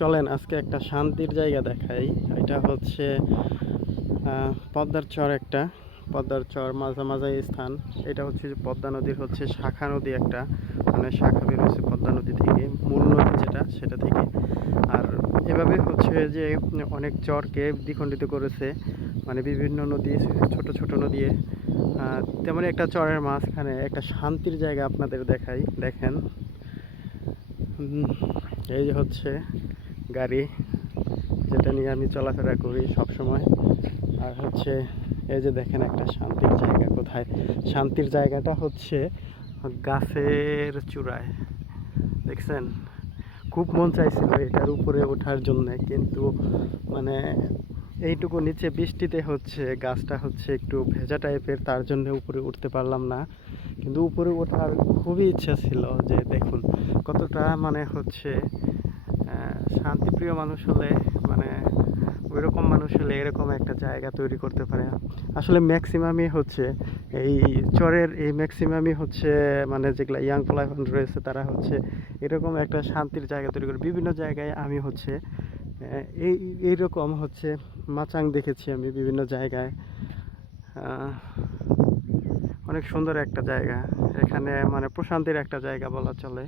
চলেন আজকে একটা শান্তির জায়গা দেখাই। এটা হচ্ছে পদ্মার চর একটা, পদ্মার চর মাঝামাঝি স্থান। এটা হচ্ছে যে পদ্মা নদীর হচ্ছে শাখা নদী একটা, মানে শাখা বের হয়েছে পদ্মা নদী থেকে, মূল নদী যেটা সেটা থেকে। আর এভাবে হচ্ছে যে অনেক চরকে দ্বিখণ্ডিত করেছে, মানে বিভিন্ন নদী, ছোট ছোট নদী। তেমনি একটা চরের মাঝখানে একটা শান্তির জায়গা আপনাদের দেখাই, দেখেন। এই যে হচ্ছে গাড়ি, যেটা নিয়ে আমি চলাফেরা করি সব সময়। আর হচ্ছে এই যে দেখেন একটা শান্তির জায়গা কোথায়। শান্তির জায়গাটা হচ্ছে গাছের চূড়ায়, দেখছেন। খুব মন চাইছিল এটার উপরে ওঠার জন্য, কিন্তু মানে এইটুকু নিচে বৃষ্টিতে হচ্ছে গাছটা হচ্ছে একটু ভেজা টাইপের, তার জন্য উপরে উঠতে পারলাম না। কিন্তু উপরে ওঠার খুবই ইচ্ছা ছিল। যে দেখুন কতটা মানে হচ্ছে শান্তিপ্রিয় মানুষ হলে, মানে ওইরকম মানুষ হলে এরকম একটা জায়গা তৈরি করতে পারে। আসলে ম্যাক্সিমামই হচ্ছে এই চরের, এই ম্যাক্সিমামই হচ্ছে মানে যেগুলো ইয়াং পোলাপান রয়েছে তারা হচ্ছে এরকম একটা শান্তির জায়গা তৈরি করে। বিভিন্ন জায়গায় আমি হচ্ছে এই এইরকম হচ্ছে মাচাং দেখেছি আমি বিভিন্ন জায়গায়। অনেক সুন্দর একটা জায়গা, এখানে মানে প্রশান্তির একটা জায়গা বলা চলে।